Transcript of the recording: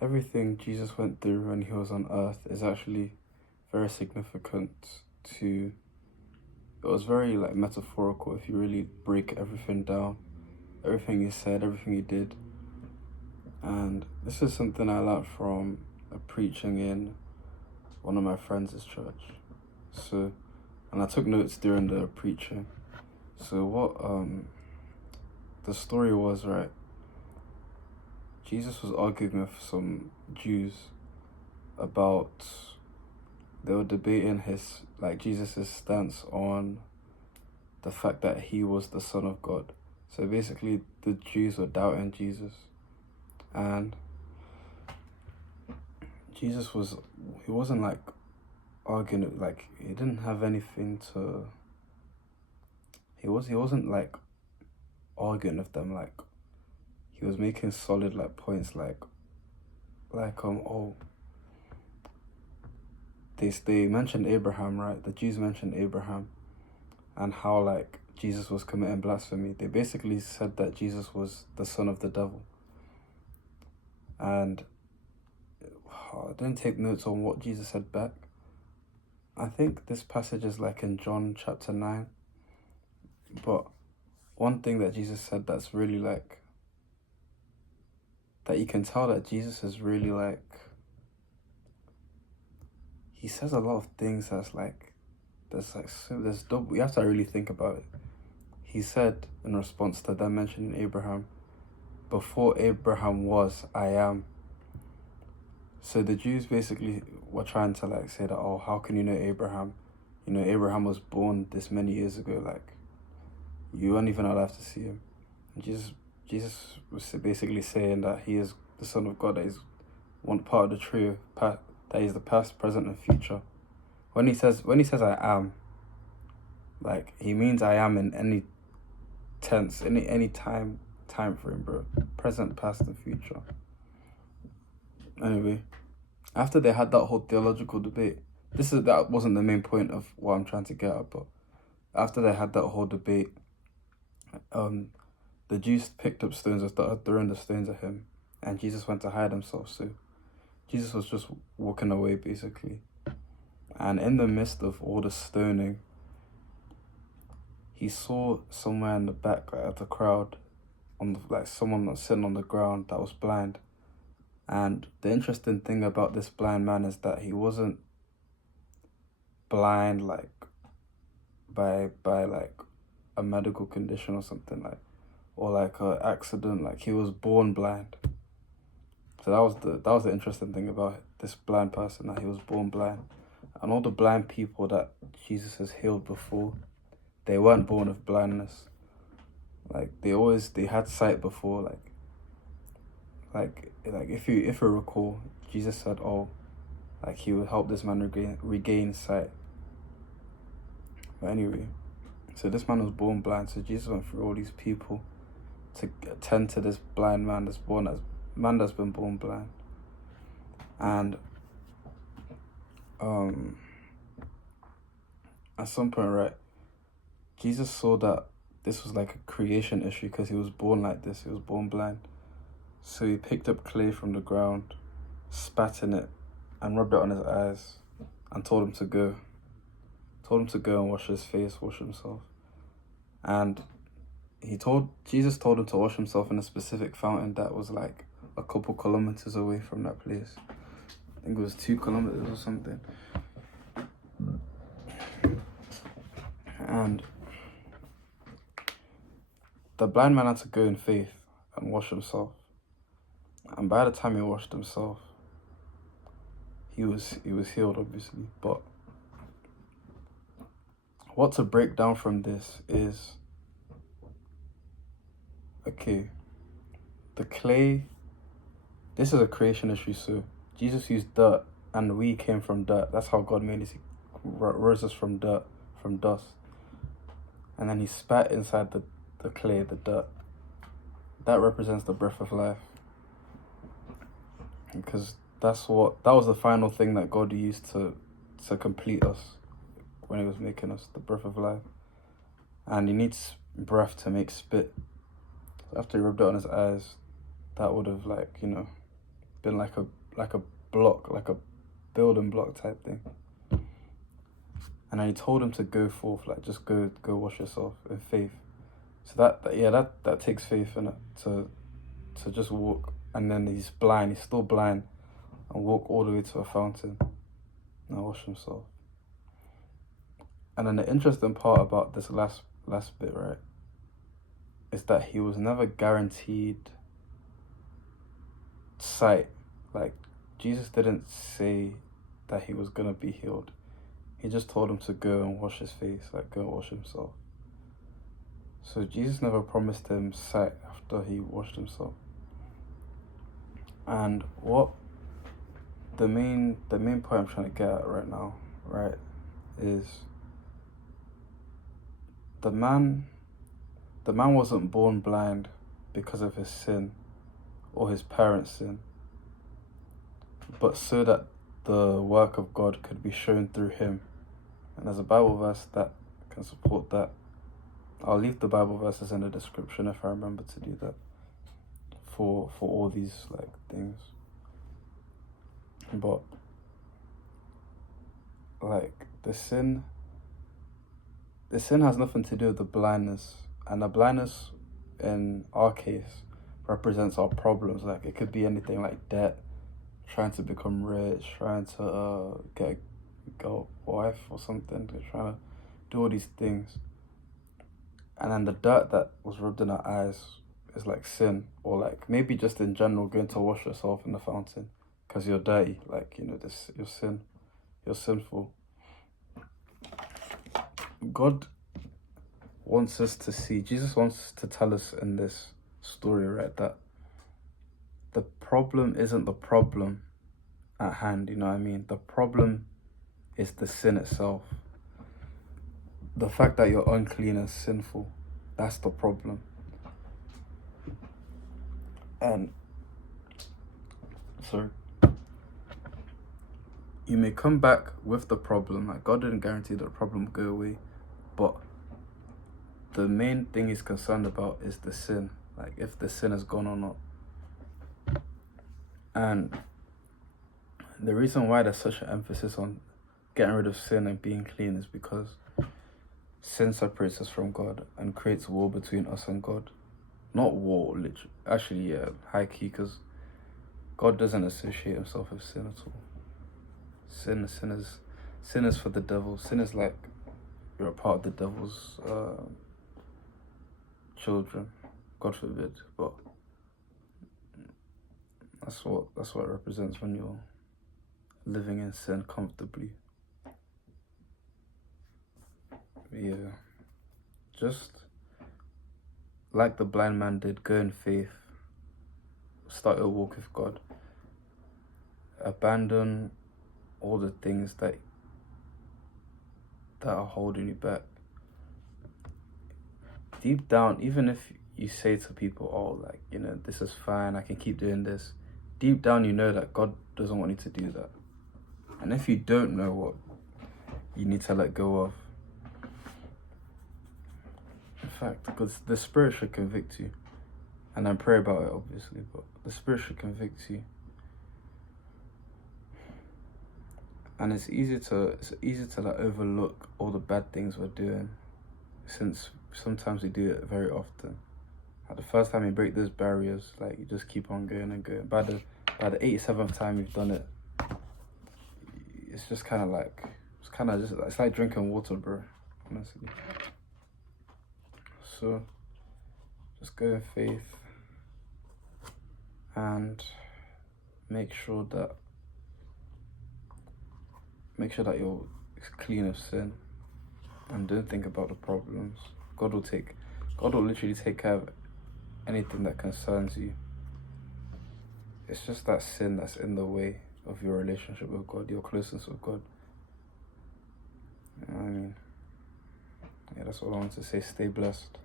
everything Jesus went through when he was on earth is actually very significant to, it was very like metaphorical if you really break everything down, everything he said, everything he did. And this is something I learned from a preaching in one of my friends' church. So, and I took notes during the preaching. So what the story was, right? Jesus was arguing with some Jews about, they were debating his, like Jesus's stance on the fact that he was the Son of God. So basically the Jews were doubting Jesus, and Jesus he wasn't like arguing, like he didn't have anything to, he wasn't like arguing with them, like he was making solid like points, like oh, they mentioned Abraham, right? The Jews mentioned Abraham and how like Jesus was committing blasphemy. They basically said that Jesus was the son of the devil. And I didn't take notes on what Jesus said back. I think this passage is like in John chapter 9. But one thing that Jesus said that's really like, that you can tell that Jesus is really like, he says a lot of things that's like, there's double, you have to really think about it. He said in response to them mentioning Abraham, before Abraham was, I am. So the Jews basically were trying to like say that, oh, how can you know Abraham? You know, Abraham was born this many years ago, like you weren't even alive to see him. And Jesus was basically saying that he is the Son of God, that he's one part of the trio, that he's the past, present, and future. When he says I am, like he means I am in any tense, any time frame, bro. Present, past, and future. Anyway, after they had that whole theological debate, that wasn't the main point of what I'm trying to get at, but after they had that whole debate, the Jews picked up stones and started throwing the stones at him, and Jesus went to hide himself. So Jesus was just walking away basically, and in the midst of all the stoning, he saw somewhere in the back of the crowd, someone that's sitting on the ground that was blind. And the interesting thing about this blind man is that he wasn't blind like by like a medical condition or something, like, or like an accident. Like he was born blind. So that was the interesting thing about this blind person, that he was born blind. And all the blind people that Jesus has healed before, they weren't born with blindness. Like they had sight before. Like if you recall, Jesus said, oh, like he would help this man regain sight. But anyway, so this man was born blind. So Jesus went through all these people to attend to this blind man that's been born blind. And at some point, right, Jesus saw that this was like a creation issue because he was born like this. He was born blind. So he picked up clay from the ground, spat in it, and rubbed it on his eyes, and told him to go. Told him to go and wash his face, wash himself. And Jesus told him to wash himself in a specific fountain that was like a couple kilometers away from that place. I think it was 2 kilometers or something. And the blind man had to go in faith and wash himself. And by the time he washed himself, he was healed, obviously. But what to break down from this is, okay, the clay, this is a creation issue. So Jesus used dirt and we came from dirt. That's how God made us. He rose us from dirt, from dust. And then he spat inside the clay, the dirt. That represents the breath of life. Because that was the final thing that God used to complete us when he was making us, the breath of life. And he needs breath to make spit. So after he rubbed it on his eyes, that would have, like, you know, been like a block, like a building block type thing. And then he told him to go forth, like just go wash yourself in faith. So that takes faith in it to just walk. And then he's still blind, and walk all the way to a fountain and wash himself. And then the interesting part about this last bit, right, is that he was never guaranteed sight. Like, Jesus didn't say that he was gonna be healed. He just told him to go and wash his face, like go and wash himself. So Jesus never promised him sight after he washed himself. And what the main point I'm trying to get at right now, right, is the man wasn't born blind because of his sin or his parents' sin, but so that the work of God could be shown through him. And there's a Bible verse that can support that. I'll leave the Bible verses in the description if I remember to do that for all these like things. But like the sin has nothing to do with the blindness, and the blindness in our case represents our problems. Like it could be anything, like debt, trying to become rich, trying to get a wife or something, trying to do all these things. And then the dirt that was rubbed in our eyes is like sin, or like maybe just in general going to wash yourself in the fountain because you're dirty, like, you know, this you're sinful. God wants us to see, Jesus wants to tell us in this story, right, that the problem isn't the problem at hand, you know what I mean? The problem is the sin itself. The fact that you're unclean and sinful, that's the problem. And so you may come back with the problem, like God didn't guarantee that the problem will go away, but the main thing he's concerned about is the sin, like if the sin is gone or not. And the reason why there's such an emphasis on getting rid of sin and being clean is because sin separates us from God and creates war between us and God. Not war, literally. Actually, yeah, high key, because God doesn't associate himself with sin at all. Sin is for the devil. Sin is like you're a part of the devil's children. God forbid, but that's what it represents when you're living in sin comfortably. Yeah, just like the blind man did, go in faith, start your walk with God, abandon all the things that are holding you back. Deep down, even if you say to people, oh, like, you know, this is fine, I can keep doing this, deep down you know that God doesn't want you to do that. And if you don't know what you need to let go of, in fact, because the Spirit should convict you, and then pray about it, obviously, but the Spirit should convict you. And it's easy to like overlook all the bad things we're doing, since sometimes we do it very often. Like the first time you break those barriers, like you just keep on going and going. By the 87th time you've done it, it's just kind of like, it's like drinking water, bro, honestly. So just go in faith and make sure that you're clean of sin and don't think about the problems. God will literally take care of anything that concerns you. It's just that sin that's in the way of your relationship with God, your closeness with God. You know what I mean? Yeah, that's all I want to say. Stay blessed.